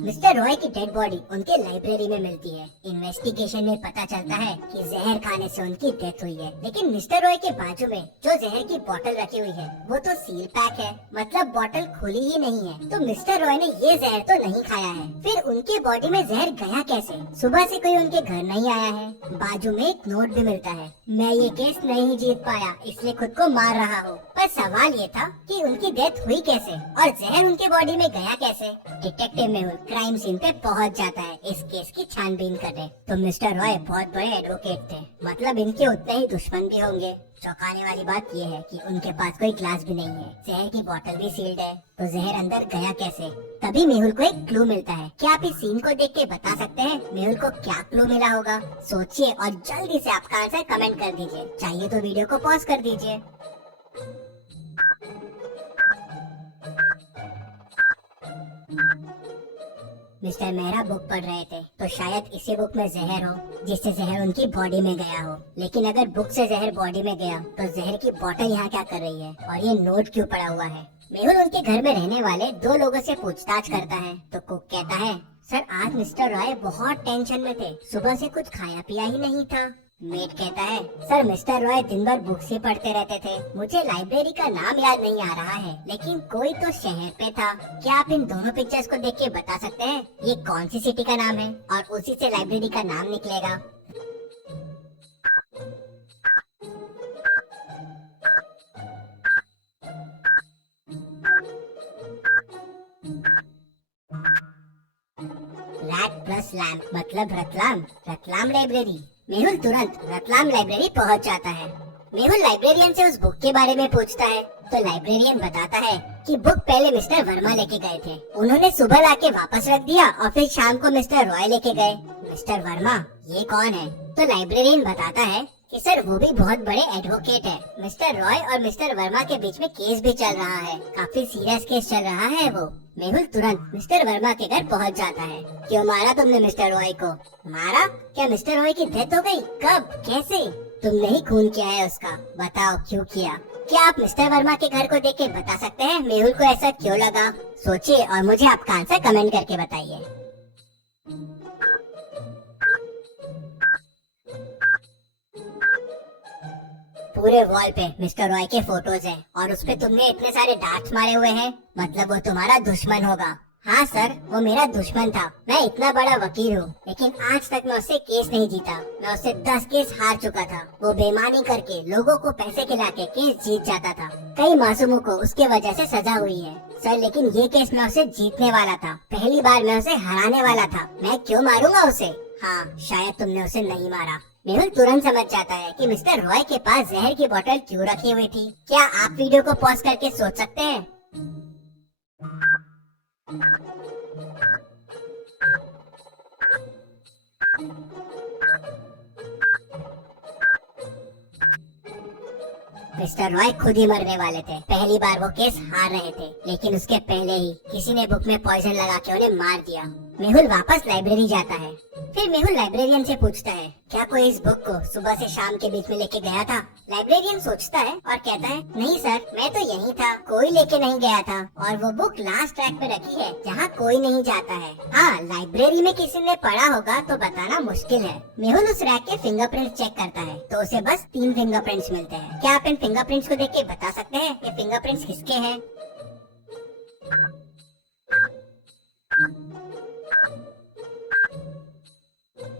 Mister Roy की dead body उनके library में मिलती है। इन्वेस्टिगेशन में पता चलता है कि जहर खाने से उनकी डेथ हुई है, लेकिन मिस्टर रॉय के बाजू में जो जहर की बोतल रखी हुई है वो तो सील पैक है, मतलब बोतल खुली ही नहीं है। तो मिस्टर रॉय ने ये जहर तो नहीं खाया है। फिर उनके बॉडी में जहर गया कैसे? सुबह से कोई उनके घर नहीं आया है। बाजू में एक नोट भी मिलता है, मैं ये केस नहीं जीत पाया इसलिए खुद को मार रहा हूँ। पर सवाल ये था कि उनकी डेथ हुई कैसे और जहर उनके बॉडी में गया कैसे? डिटेक्टिव मेहुल क्राइम सीन पे पहुंच जाता है इस केस की छानबीन करने। तो मिस्टर रॉय बहुत बड़े एडवोकेट थे, मतलब इनके उतने ही दुश्मन भी होंगे। चौंकाने वाली बात ये है कि उनके पास कोई ग्लास भी नहीं है, जहर की बोतल भी सील्ड है। तो जहर अंदर गया कैसे? तभी मेहुल को एक क्लू मिलता है। क्या आप इस सीन को देख के बता सकते हैं मेहुल को क्या क्लू मिला होगा? सोचिए और जल्दी से आपका आंसर कमेंट कर दीजिए, चाहिए तो वीडियो को पॉज कर दीजिए। मिस्टर मेहरा बुक पढ़ रहे थे, तो शायद इसी बुक में जहर हो जिससे जहर उनकी बॉडी में गया हो। लेकिन अगर बुक से जहर बॉडी में गया तो जहर की बोतल यहाँ क्या कर रही है और ये नोट क्यों पड़ा हुआ है? मेहुल उनके घर में रहने वाले दो लोगों से पूछताछ करता है तो कुक कहता है, सर आज मिस्टर रॉय बहुत टेंशन में थे, सुबह से कुछ खाया पिया ही नहीं था। मेट कहता है, सर मिस्टर रॉय दिन भर बुक्स ही पढ़ते रहते थे, मुझे लाइब्रेरी का नाम याद नहीं आ रहा है, लेकिन कोई तो शहर पे था। क्या आप इन दोनों पिक्चर्स को देख के बता सकते हैं ये कौन सी सिटी का नाम है? और उसी से लाइब्रेरी का नाम निकलेगा। रैट प्लस लैम्प मतलब रतलाम, रतलाम लाइब्रेरी। मेहुल तुरंत रतलाम लाइब्रेरी पहुंच जाता है। मेहुल लाइब्रेरियन से उस बुक के बारे में पूछता है तो लाइब्रेरियन बताता है कि बुक पहले मिस्टर वर्मा लेके गए थे, उन्होंने सुबह लाके वापस रख दिया और फिर शाम को मिस्टर रॉय लेके गए। मिस्टर वर्मा ये कौन है? तो लाइब्रेरियन बताता है कि सर वो भी बहुत बड़े एडवोकेट है। मिस्टर रॉय और मिस्टर वर्मा के बीच में केस भी चल रहा है, काफी सीरियस केस चल रहा है वो। मेहुल तुरंत मिस्टर वर्मा के घर पहुंच जाता है। क्यों मारा तुमने मिस्टर रॉय को? मारा? क्या मिस्टर रॉय की डेथ हो गई? कब? कैसे? तुमने ही खून किया है उसका, बताओ क्यों किया? क्या आप मिस्टर वर्मा के घर को देख के बता सकते हैं मेहुल को ऐसा क्यों लगा? सोचिए और मुझे आपका आंसर कमेंट करके बताइए। पूरे वॉल पे मिस्टर रॉय के फोटोज हैं और उसपे तुमने इतने सारे डार्ट्स मारे हुए हैं, मतलब वो तुम्हारा दुश्मन होगा। हाँ सर, वो मेरा दुश्मन था। मैं इतना बड़ा वकील हूँ, लेकिन आज तक मैं उससे केस नहीं जीता। मैं उससे 10 केस हार चुका था। वो बेईमानी करके लोगों को पैसे खिला के केस जीत जाता था। कई मासूमों को उसके वजह से सजा हुई है सर, लेकिन ये केस मैं उसे जीतने वाला था। पहली बार मैं उसे हराने वाला था। मैं क्यों मारूंगा उसे? हाँ, शायद तुमने उसे नहीं मारा। मेहुल तुरंत समझ जाता है कि मिस्टर रॉय के पास जहर की बोतल क्यों रखी हुई थी। क्या आप वीडियो को पॉज करके सोच सकते हैं? मिस्टर रॉय खुद ही मरने वाले थे। पहली बार वो केस हार रहे थे, लेकिन उसके पहले ही किसी ने बुक में पॉइजन लगा के उन्हें मार दिया। मेहुल वापस लाइब्रेरी जाता है। फिर मेहुल लाइब्रेरियन से पूछता है, क्या कोई इस बुक को सुबह से शाम के बीच में लेके गया था? लाइब्रेरियन सोचता है और कहता है, नहीं सर, मैं तो यहीं था, कोई लेके नहीं गया था। और वो बुक लास्ट रैक पे रखी है जहाँ कोई नहीं जाता है। हाँ, लाइब्रेरी में किसी ने पढ़ा होगा तो बताना मुश्किल है। मेहुल उस रैक के फिंगरप्रिंट चेक करता है तो उसे बस 3 फिंगरप्रिंट्स मिलते हैं। क्या आप इन फिंगरप्रिंट्स को देख के बता सकते हैं ये फिंगरप्रिंट्स किसके हैं?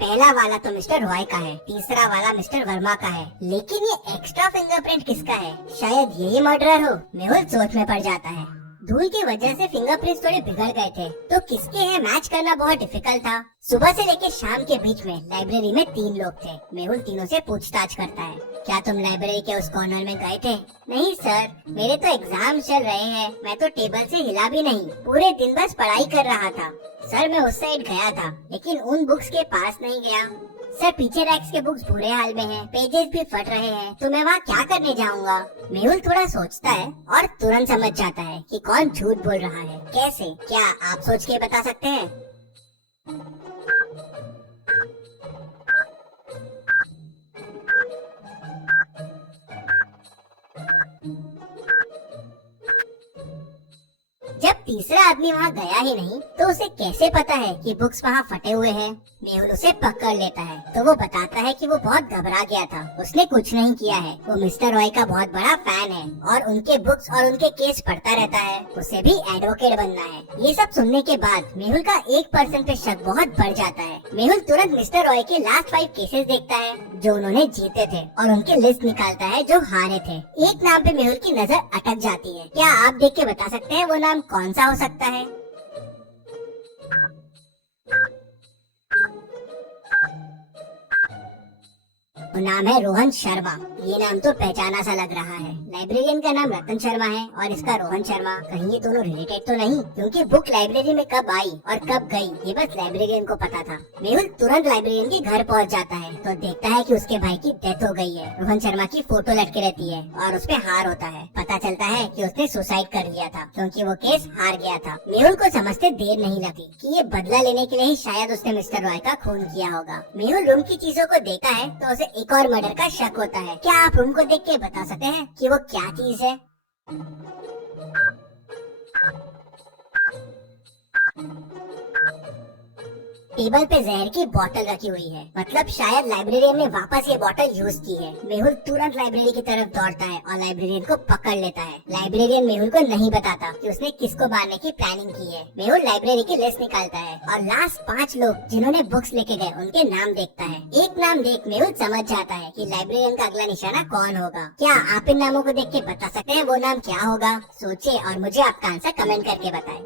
पहला वाला तो मिस्टर रॉय का है, तीसरा वाला मिस्टर वर्मा का है, लेकिन ये एक्स्ट्रा फिंगरप्रिंट किसका है? शायद यही मर्डरर हो। मेहुल सोच में पड़ जाता है। धूल की वजह से फिंगरप्रिंट्स थोड़े बिगड़ गए थे, तो किसके हैं मैच करना बहुत डिफिकल्ट था। सुबह से लेकर शाम के बीच में लाइब्रेरी में 3 लोग थे। मेहुल तीनों से पूछताछ करता है, क्या तुम लाइब्रेरी के उस कॉर्नर में गए थे? नहीं सर, मेरे तो एग्जाम चल रहे हैं, मैं तो टेबल से हिला भी नहीं, पूरे दिन बस पढ़ाई कर रहा था। सर मैं उस साइड गया था, लेकिन उन बुक्स के पास नहीं गया। सर पीछे रैक्स के बुक्स बुरे हाल में हैं, पेजेस भी फट रहे हैं, तो मैं वहाँ क्या करने जाऊँगा? मेहुल थोड़ा सोचता है और तुरंत समझ जाता है कि कौन झूठ बोल रहा है। कैसे? क्या आप सोच के बता सकते हैं? जब तीसरा आदमी वहाँ गया ही नहीं तो उसे कैसे पता है कि बुक्स वहाँ फटे हुए हैं? मेहुल उसे पकड़ लेता है तो वो बताता है कि वो बहुत घबरा गया था, उसने कुछ नहीं किया है, वो मिस्टर रॉय का बहुत बड़ा फैन है और उनके बुक्स और उनके केस पढ़ता रहता है, उसे भी एडवोकेट बनना है। ये सब सुनने के बाद मेहुल का 1% पे शक बहुत बढ़ जाता है। मेहुल तुरंत मिस्टर रॉय के लास्ट 5 केसेस देखता है जो उन्होंने जीते थे और उनकी लिस्ट निकालता है जो हारे थे। एक नाम पे मेहुल की नजर अटक जाती है। क्या आप देख के बता सकते हैं वो नाम कौन सा हो सकता है? वो नाम है रोहन शर्मा। ये नाम तो पहचाना सा लग रहा है। लाइब्रेरियन का नाम रतन शर्मा है और इसका रोहन शर्मा। कहीं ये दोनों रिलेटेड तो नहीं? क्योंकि बुक लाइब्रेरी में कब आई और कब गई ये बस लाइब्रेरियन को पता था। मेहुल तुरंत लाइब्रेरियन के घर पहुंच जाता है तो देखता है कि उसके भाई की डेथ हो गई है। रोहन शर्मा की फोटो लटकी रहती है और उस पे हार होता है। पता चलता है कि उसने सुसाइड कर लिया था क्योंकि वो केस हार गया था। मेहुल को समझते देर नहीं लगती कि ये बदला लेने के लिए ही शायद उसने मिस्टर रॉय का खून किया होगा। मेहुल रूम की चीजों को देखता है तो उसे एक और मर्डर का शक होता है। क्या आप रूम को देख के बता सकते हैं कि वो क्या चीज है? टेबल पे जहर की बोतल रखी हुई है, मतलब शायद लाइब्रेरियन ने वापस ये बोतल यूज की है। मेहुल तुरंत लाइब्रेरी की तरफ दौड़ता है और लाइब्रेरियन को पकड़ लेता है। लाइब्रेरियन मेहुल को नहीं बताता कि उसने किसको मारने की प्लानिंग की है। मेहुल लाइब्रेरी की लिस्ट निकालता है और लास्ट 5 लोग जिन्होंने बुक्स लेके गए उनके नाम देखता है। एक नाम देख मेहुल समझ जाता है कि लाइब्रेरियन का अगला निशाना कौन होगा। क्या आप इन नामों को देख के बता सकते हैं वो नाम क्या होगा? सोचिए और मुझे आपका आंसर कमेंट करके बताएं।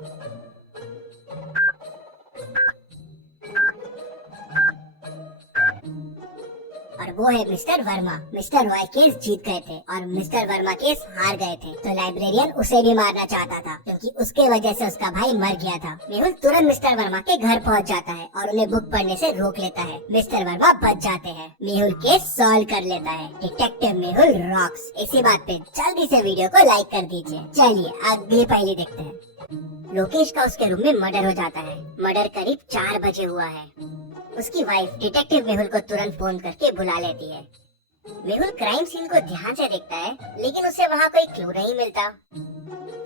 और वो है mister Verma. Mister Roy case जीत गए थे और मिस्टर वर्मा केस हार गए थे तो लाइब्रेरियन उसे भी मारना चाहता था क्योंकि उसके वजह से उसका भाई मर गया था। मेहुल तुरंत मिस्टर वर्मा के घर पहुंच जाता है और उन्हें बुक पढ़ने से रोक लेता है। मिस्टर वर्मा बच जाते हैं। मेहुल केस सॉल्व कर लेता है। Detective Mehul rocks. इसी बात पे जल्दी से वीडियो को लाइक कर दीजिए। चलिए अगली पहेली देखते हैं। लोकेश का उसके रूम में मर्डर हो जाता है। मर्डर करीब 4 बजे हुआ है। उसकी वाइफ डिटेक्टिव मेहुल को तुरंत फोन करके बुला लेती है। मेहुल क्राइम सीन को ध्यान से देखता है लेकिन उसे वहाँ कोई क्लू नहीं मिलता।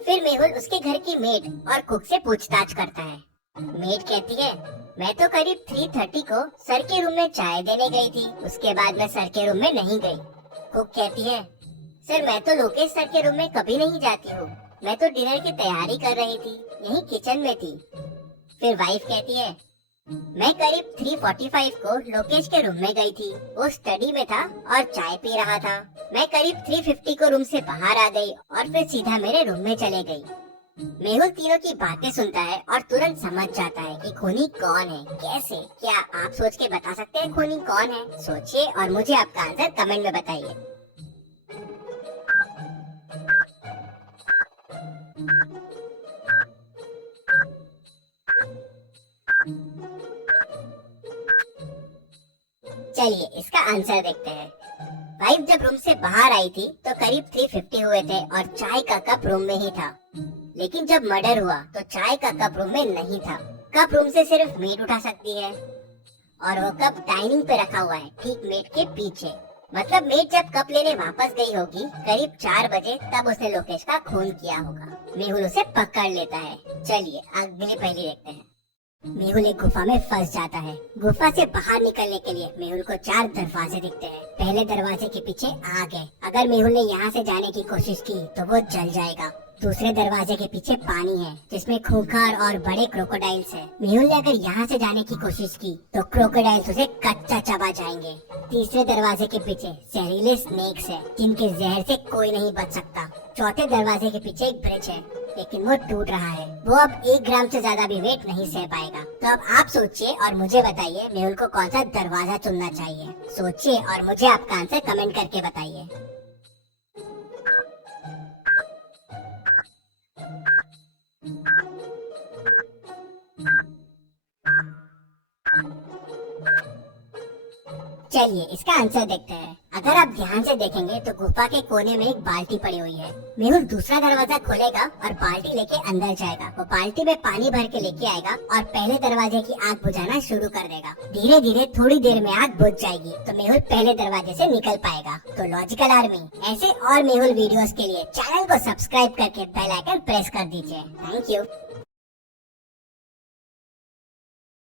फिर मेहुल उसके घर की मेड और कुक से पूछताछ करता है। मेड कहती है मैं तो करीब 3:30 को सर के रूम में चाय देने गई थी, उसके बाद मैं सर के रूम में नहीं गई। कुक कहती है सर मैं तो लोकेश सर के रूम में कभी नहीं जाती हूँ, मैं तो डिनर की तैयारी कर रही थी, यही किचन में थी। फिर वाइफ कहती है मैं करीब 3:45 को लोकेश के रूम में गई थी, वो स्टडी में था और चाय पी रहा था। मैं करीब 3:50 को रूम से बाहर आ गई और फिर सीधा मेरे रूम में चले गई। मेहुल तीनों की बातें सुनता है और तुरंत समझ जाता है कि खूनी कौन है। कैसे? क्या आप सोच के बता सकते हैं खूनी कौन है? सोचिए और मुझे आपका आंसर कमेंट में बताइए। चलिए इसका आंसर देखते हैं। वाइफ जब रूम से बाहर आई थी तो करीब 3:50 हुए थे और चाय का कप रूम में ही था। लेकिन जब मर्डर हुआ तो चाय का कप रूम में नहीं था। कप रूम से सिर्फ मेड उठा सकती है और वो कप डाइनिंग पे रखा हुआ है, ठीक मेड के पीछे। मतलब मेड जब कप लेने वापस गई होगी करीब 4 बजे, तब उसने लोकेश का खून किया होगा। मेहुल उसे पकड़ लेता है। चलिए अगली पहेली देखते हैं। मेहुल एक गुफा में फंस जाता है। गुफा से बाहर निकलने के लिए मेहुल को 4 दरवाजे दिखते हैं। पहले दरवाजे के पीछे आग है। अगर मेहुल ने यहाँ से जाने की कोशिश की तो वो जल जाएगा। दूसरे दरवाजे के पीछे पानी है जिसमें खूंखार और बड़े क्रोकोडाइल्स है। मेहुल ने अगर यहाँ से जाने की कोशिश की तो क्रोकोडाइल्स उसे कच्चा चबा जाएंगे। तीसरे दरवाजे के पीछे जहरीले स्नेक्स है जिनके जहर से कोई नहीं बच सकता। चौथे दरवाजे के पीछे एक ब्रिज है लेकिन वो टूट रहा है। वो अब 1 ग्राम से ज्यादा भी वेट नहीं सह पाएगा। तो अब आप सोचिए और मुझे बताइए मेहुल को कौन सा दरवाजा चुनना चाहिए। सोचिए और मुझे आपका आंसर कमेंट करके बताइए। चलिए इसका आंसर देखते हैं। अगर आप ध्यान से देखेंगे तो गुफा के कोने में एक बाल्टी पड़ी हुई है। मेहुल दूसरा दरवाजा खोलेगा और बाल्टी लेके अंदर जाएगा। वो बाल्टी में पानी भर के लेके आएगा और पहले दरवाजे की आग बुझाना शुरू कर देगा। धीरे धीरे थोड़ी देर में आग बुझ जाएगी तो मेहुल पहले दरवाजे से निकल पाएगा। तो लॉजिकल आर्मी ऐसे और मेहुल वीडियोस के लिए चैनल को सब्सक्राइब करके बेल आइकन प्रेस कर दीजिए। Thank you.